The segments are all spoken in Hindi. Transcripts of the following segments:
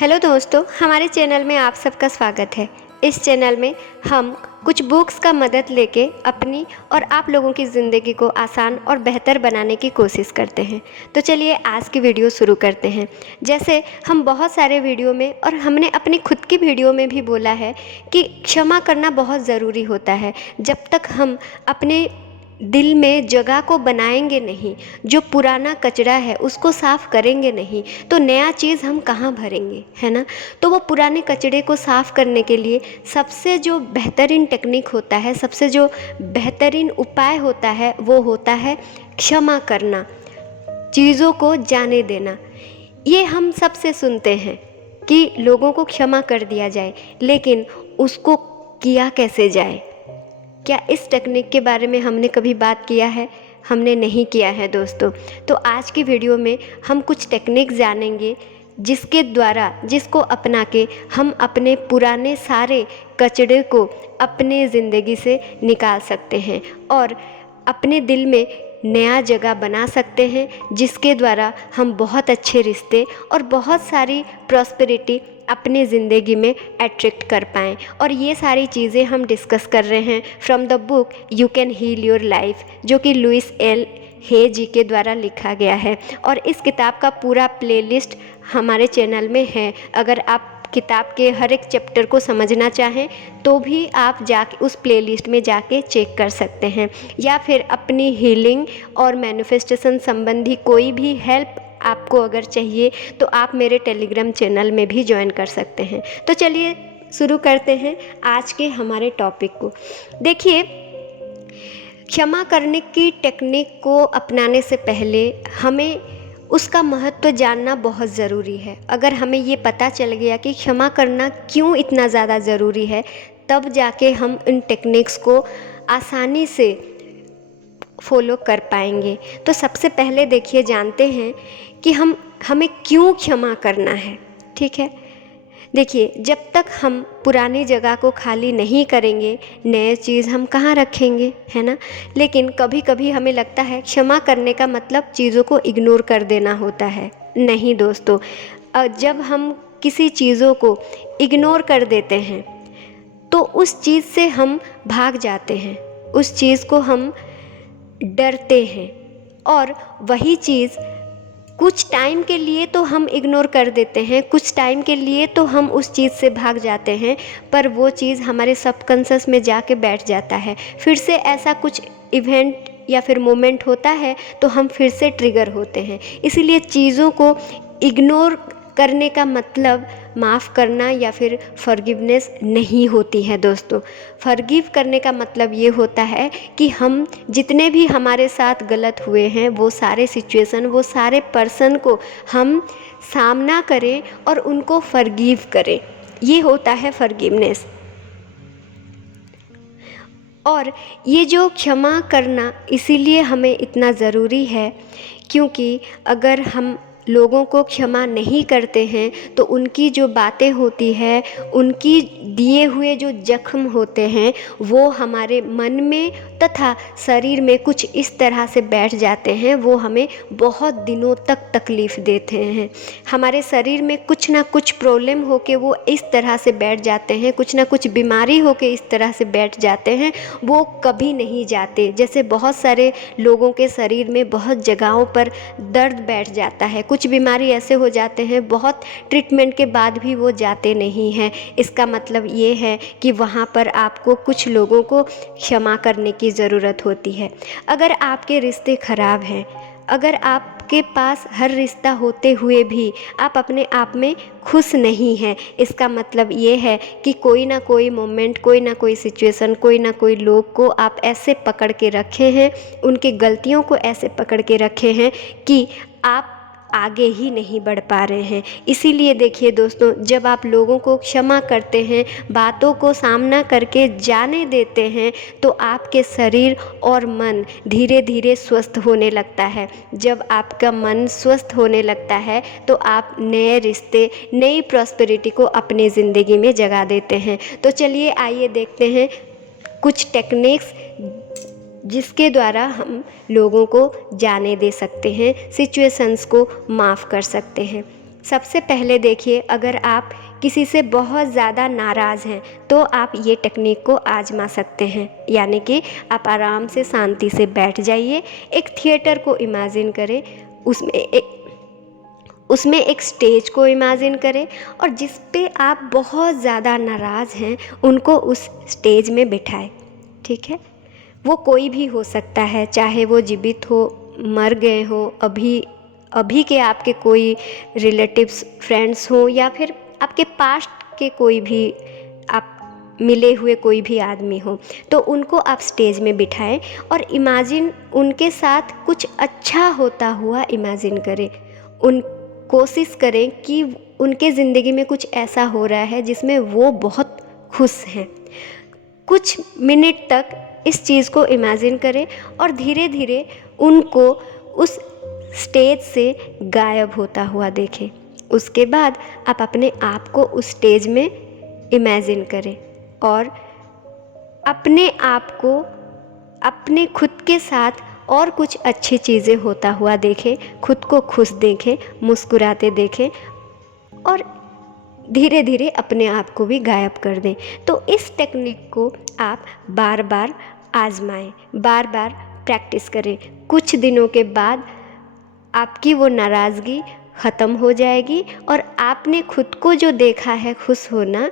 हेलो दोस्तों, हमारे चैनल में आप सबका स्वागत है। इस चैनल में हम कुछ बुक्स का मदद लेके अपनी और आप लोगों की ज़िंदगी को आसान और बेहतर बनाने की कोशिश करते हैं। तो चलिए आज की वीडियो शुरू करते हैं। जैसे हम बहुत सारे वीडियो में और हमने अपनी खुद की वीडियो में भी बोला है कि क्षमा करना बहुत ज़रूरी होता है। जब तक हम अपने दिल में जगह को बनाएंगे नहीं, जो पुराना कचरा है उसको साफ़ करेंगे नहीं, तो नया चीज़ हम कहाँ भरेंगे, है ना। तो वो पुराने कचरे को साफ़ करने के लिए सबसे जो बेहतरीन टेक्निक होता है, सबसे जो बेहतरीन उपाय होता है, वो होता है क्षमा करना, चीज़ों को जाने देना। ये हम सबसे सुनते हैं कि लोगों को क्षमा कर दिया जाए, लेकिन उसको किया कैसे जाए? क्या इस टेक्निक के बारे में हमने कभी बात किया है? हमने नहीं किया है दोस्तों। तो आज की वीडियो में हम कुछ टेक्निक जानेंगे जिसके द्वारा, जिसको अपना के हम अपने पुराने सारे कचरे को अपने ज़िंदगी से निकाल सकते हैं और अपने दिल में नया जगह बना सकते हैं, जिसके द्वारा हम बहुत अच्छे रिश्ते और बहुत सारी प्रॉस्पेरिटी अपनी ज़िंदगी में अट्रैक्ट कर पाएँ। और ये सारी चीज़ें हम डिस्कस कर रहे हैं from the book you can heal your life, जो कि लुइस एल हे जी के द्वारा लिखा गया है। और इस किताब का पूरा प्लेलिस्ट हमारे चैनल में है। अगर आप किताब के हर एक चैप्टर को समझना चाहें तो भी आप जाके उस प्लेलिस्ट में जाके चेक कर सकते हैं, या फिर अपनी हीलिंग और मैनिफेस्टेशन संबंधी कोई भी हेल्प आपको अगर चाहिए तो आप मेरे टेलीग्राम चैनल में भी ज्वाइन कर सकते हैं। तो चलिए शुरू करते हैं आज के हमारे टॉपिक को। देखिए, क्षमा करने की टेक्निक को अपनाने से पहले हमें उसका महत्व जानना बहुत ज़रूरी है। अगर हमें ये पता चल गया कि क्षमा करना क्यों इतना ज़्यादा ज़रूरी है, तब जाके हम इन टेक्निक्स को आसानी से फॉलो कर पाएंगे। तो सबसे पहले देखिए, जानते हैं कि हमें क्यों क्षमा करना है। ठीक है, देखिए, जब तक हम पुरानी जगह को खाली नहीं करेंगे, नए चीज़ हम कहाँ रखेंगे, है ना। लेकिन कभी कभी हमें लगता है क्षमा करने का मतलब चीज़ों को इग्नोर कर देना होता है। नहीं दोस्तों, जब हम किसी चीज़ों को इग्नोर कर देते हैं तो उस चीज़ से हम भाग जाते हैं, उस चीज़ को हम डरते हैं। और वही चीज़ कुछ टाइम के लिए तो हम इग्नोर कर देते हैं, कुछ टाइम के लिए तो हम उस चीज़ से भाग जाते हैं, पर वो चीज़ हमारे सबकॉन्शियस में जाके बैठ जाता है। फिर से ऐसा कुछ इवेंट या फिर मोमेंट होता है तो हम फिर से ट्रिगर होते हैं। इसीलिए चीज़ों को इग्नोर करने का मतलब माफ़ करना या फिर फॉरगिवनेस नहीं होती है दोस्तों। फॉरगिव करने का मतलब ये होता है कि हम जितने भी हमारे साथ गलत हुए हैं, वो सारे सिचुएशन, वो सारे पर्सन को हम सामना करें और उनको फॉरगिव करें। ये होता है फॉरगिवनेस। और ये जो क्षमा करना इसीलिए हमें इतना ज़रूरी है क्योंकि अगर हम लोगों को क्षमा नहीं करते हैं तो उनकी जो बातें होती है, उनकी दिए हुए जो जख्म होते हैं, वो हमारे मन में तथा शरीर में कुछ इस तरह से बैठ जाते हैं, वो हमें बहुत दिनों तक तकलीफ़ देते हैं। हमारे शरीर में कुछ ना कुछ प्रॉब्लम होके वो इस तरह से बैठ जाते हैं, कुछ ना कुछ बीमारी होके इस तरह से बैठ जाते हैं, वो कभी नहीं जाते। जैसे बहुत सारे लोगों के शरीर में बहुत जगहों पर दर्द बैठ जाता है, कुछ बीमारी ऐसे हो जाते हैं बहुत ट्रीटमेंट के बाद भी वो जाते नहीं हैं। इसका मतलब ये है कि वहाँ पर आपको कुछ लोगों को क्षमा करने की ज़रूरत होती है। अगर आपके रिश्ते ख़राब हैं, अगर आपके पास हर रिश्ता होते हुए भी आप अपने आप में खुश नहीं हैं, इसका मतलब ये है कि कोई ना कोई मोमेंट, कोई ना कोई सिचुएशन, कोई ना कोई लोग को आप ऐसे पकड़ के रखे हैं, उनकी गलतियों को ऐसे पकड़ के रखे हैं कि आप आगे ही नहीं बढ़ पा रहे हैं। इसीलिए देखिए दोस्तों, जब आप लोगों को क्षमा करते हैं, बातों को सामना करके जाने देते हैं, तो आपके शरीर और मन धीरे धीरे स्वस्थ होने लगता है। जब आपका मन स्वस्थ होने लगता है तो आप नए रिश्ते, नई प्रॉस्पेरिटी को अपनी ज़िंदगी में जगा देते हैं। तो चलिए आइए देखते हैं कुछ टेक्निक्स जिसके द्वारा हम लोगों को जाने दे सकते हैं, सिचुएशंस को माफ़ कर सकते हैं। सबसे पहले देखिए, अगर आप किसी से बहुत ज़्यादा नाराज़ हैं तो आप ये टेक्निक को आजमा सकते हैं। यानी कि आप आराम से शांति से बैठ जाइए, एक थिएटर को इमेजिन करें, उसमें एक स्टेज को इमेजिन करें और जिस पे आप बहुत ज़्यादा नाराज़ हैं उनको उस स्टेज में बिठाएं। ठीक है, वो कोई भी हो सकता है, चाहे वो जीवित हो, मर गए हो, अभी के आपके कोई रिलेटिव्स, फ्रेंड्स हो, या फिर आपके पास्ट के कोई भी आप मिले हुए कोई भी आदमी हो, तो उनको आप स्टेज में बिठाएं और इमेजिन उनके साथ कुछ अच्छा होता हुआ इमेजिन करें। कोशिश करें कि उनके ज़िंदगी में कुछ ऐसा हो रहा है जिसमें वो बहुत खुश हैं। कुछ मिनट तक इस चीज़ को इमेजिन करें और धीरे धीरे उनको उस स्टेज से गायब होता हुआ देखें। उसके बाद आप अपने आप को उस स्टेज में इमेजिन करें और अपने आप को अपने खुद के साथ और कुछ अच्छी चीज़ें होता हुआ देखें, खुद को खुश देखें, मुस्कुराते देखें और धीरे धीरे अपने आप को भी गायब कर दें। तो इस टेक्निक को आप बार बार आजमाएं, बार बार प्रैक्टिस करें। कुछ दिनों के बाद आपकी वो नाराज़गी ख़त्म हो जाएगी और आपने खुद को जो देखा है खुश होना,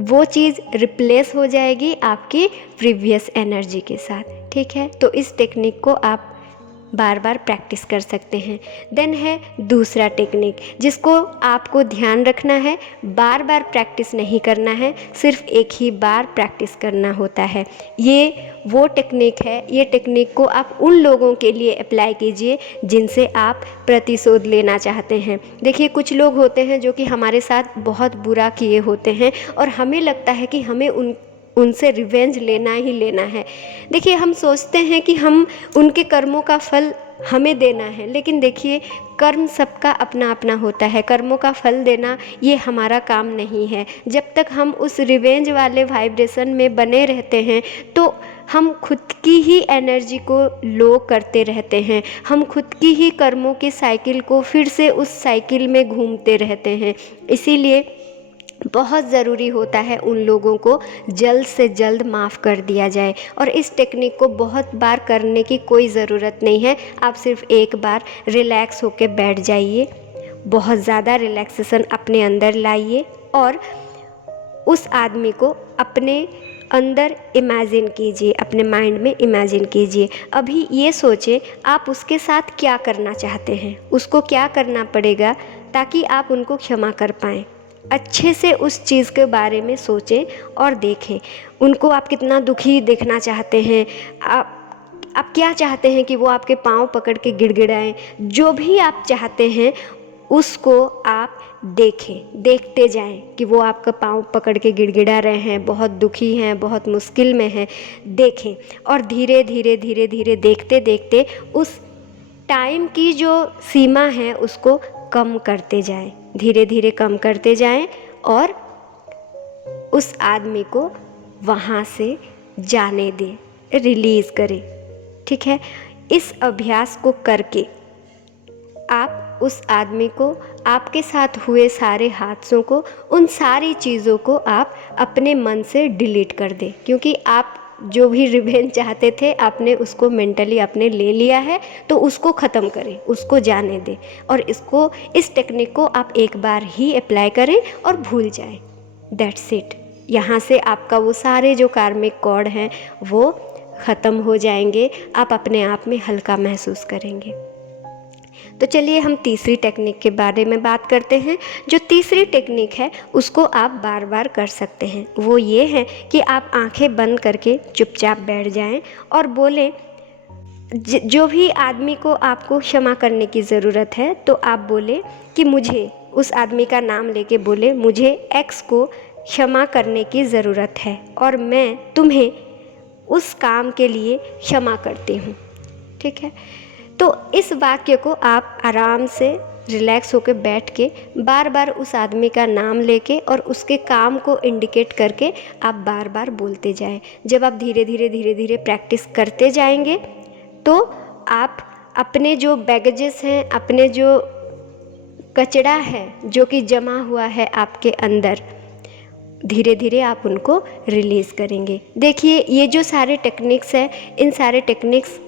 वो चीज़ रिप्लेस हो जाएगी आपकी प्रीवियस एनर्जी के साथ। ठीक है, तो इस टेक्निक को आप बार बार प्रैक्टिस कर सकते हैं। देन है दूसरा टेक्निक, जिसको आपको ध्यान रखना है, बार बार प्रैक्टिस नहीं करना है, सिर्फ एक ही बार प्रैक्टिस करना होता है। ये वो टेक्निक है, ये टेक्निक को आप उन लोगों के लिए अप्लाई कीजिए जिनसे आप प्रतिशोध लेना चाहते हैं। देखिए, कुछ लोग होते हैं जो कि हमारे साथ बहुत बुरा किए होते हैं और हमें लगता है कि हमें उनसे रिवेंज लेना ही लेना है। देखिए, हम सोचते हैं कि हम उनके कर्मों का फल हमें देना है, लेकिन देखिए, कर्म सबका अपना अपना होता है। कर्मों का फल देना ये हमारा काम नहीं है। जब तक हम उस रिवेंज वाले वाइब्रेशन में बने रहते हैं तो हम खुद की ही एनर्जी को लो करते रहते हैं, हम खुद की ही कर्मों की साइकिल को फिर से उस साइकिल में घूमते रहते हैं। इसीलिए बहुत ज़रूरी होता है उन लोगों को जल्द से जल्द माफ़ कर दिया जाए। और इस टेक्निक को बहुत बार करने की कोई ज़रूरत नहीं है, आप सिर्फ एक बार रिलैक्स होकर बैठ जाइए, बहुत ज़्यादा रिलैक्सेशन अपने अंदर लाइए और उस आदमी को अपने अंदर इमेजिन कीजिए, अपने माइंड में इमेजिन कीजिए। अभी ये सोचें आप उसके साथ क्या करना चाहते हैं, उसको क्या करना पड़ेगा ताकि आप उनको क्षमा कर पाएँ। अच्छे से उस चीज़ के बारे में सोचें और देखें उनको आप कितना दुखी देखना चाहते हैं, आप क्या चाहते हैं कि वो आपके पाँव पकड़ के गिड़गिड़ाएं। जो भी आप चाहते हैं उसको आप देखें, देखते जाएं कि वो आपका पाँव पकड़ के गिड़गिड़ा रहे हैं, बहुत दुखी हैं, बहुत मुश्किल में हैं। देखें और धीरे धीरे धीरे धीरे देखते देखते उस टाइम की जो सीमा है उसको कम करते जाएं, धीरे धीरे कम करते जाएं और उस आदमी को वहाँ से जाने दें, रिलीज़ करें। ठीक है, इस अभ्यास को करके आप उस आदमी को, आपके साथ हुए सारे हादसों को, उन सारी चीज़ों को आप अपने मन से डिलीट कर दें, क्योंकि आप जो भी रिवेंज चाहते थे आपने उसको मेंटली आपने ले लिया है, तो उसको ख़त्म करें, उसको जाने दें और इस टेक्निक को आप एक बार ही अप्लाई करें और भूल जाएं। That's it. यहाँ से आपका वो सारे जो कार्मिक कॉर्ड हैं वो ख़त्म हो जाएंगे, आप अपने आप में हल्का महसूस करेंगे। तो चलिए हम तीसरी टेक्निक के बारे में बात करते हैं। जो तीसरी टेक्निक है उसको आप बार बार कर सकते हैं। वो ये है कि आप आंखें बंद करके चुपचाप बैठ जाएं और बोलें, जो भी आदमी को आपको क्षमा करने की ज़रूरत है तो आप बोलें कि मुझे, उस आदमी का नाम लेके बोले, मुझे एक्स को क्षमा करने की ज़रूरत है और मैं तुम्हें उस काम के लिए क्षमा करती हूँ। ठीक है, तो इस वाक्य को आप आराम से रिलैक्स होकर बैठ के बार बार उस आदमी का नाम लेके और उसके काम को इंडिकेट करके आप बार बार बोलते जाएं। जब आप धीरे धीरे प्रैक्टिस करते जाएंगे तो आप अपने जो बैगेजेस हैं, अपने जो कचरा है जो कि जमा हुआ है आपके अंदर, धीरे धीरे आप उनको रिलीज़ करेंगे। देखिए ये जो सारे टेक्निक्स हैं, इन सारे टेक्निक्स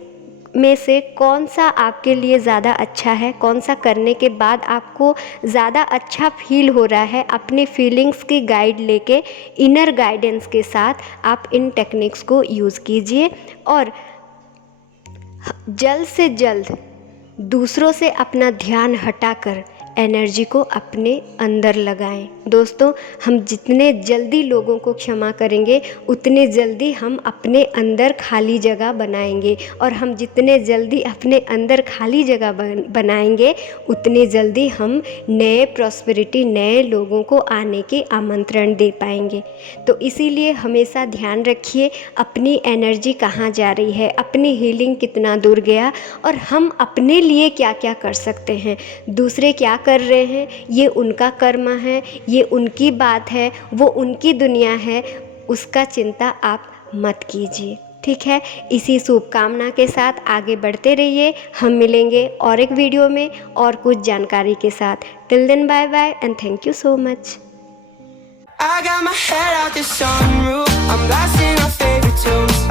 में से कौन सा आपके लिए ज़्यादा अच्छा है, कौन सा करने के बाद आपको ज़्यादा अच्छा फील हो रहा है, अपनी फीलिंग्स की गाइड लेके, इनर गाइडेंस के साथ आप इन टेक्निक्स को यूज़ कीजिए और जल्द से जल्द दूसरों से अपना ध्यान हटाकर एनर्जी को अपने अंदर लगाएं। दोस्तों, हम जितने जल्दी लोगों को क्षमा करेंगे उतने जल्दी हम अपने अंदर खाली जगह बनाएंगे, और हम जितने जल्दी अपने अंदर खाली जगह बनाएंगे उतने जल्दी हम नए प्रॉस्पेरिटी, नए लोगों को आने के आमंत्रण दे पाएंगे। तो इसीलिए हमेशा ध्यान रखिए अपनी एनर्जी कहाँ जा रही है, अपनी हीलिंग कितना दूर गया, और हम अपने लिए क्या क्या कर सकते हैं। दूसरे क्या कर रहे हैं ये उनका कर्म है, ये उनकी बात है, वो उनकी दुनिया है, उसका चिंता आप मत कीजिए। ठीक है, इसी शुभकामना के साथ आगे बढ़ते रहिए। हम मिलेंगे और एक वीडियो में और कुछ जानकारी के साथ। Till then bye bye and thank you so much. I got my head out the sunroof, I'm blasting our favorite tunes.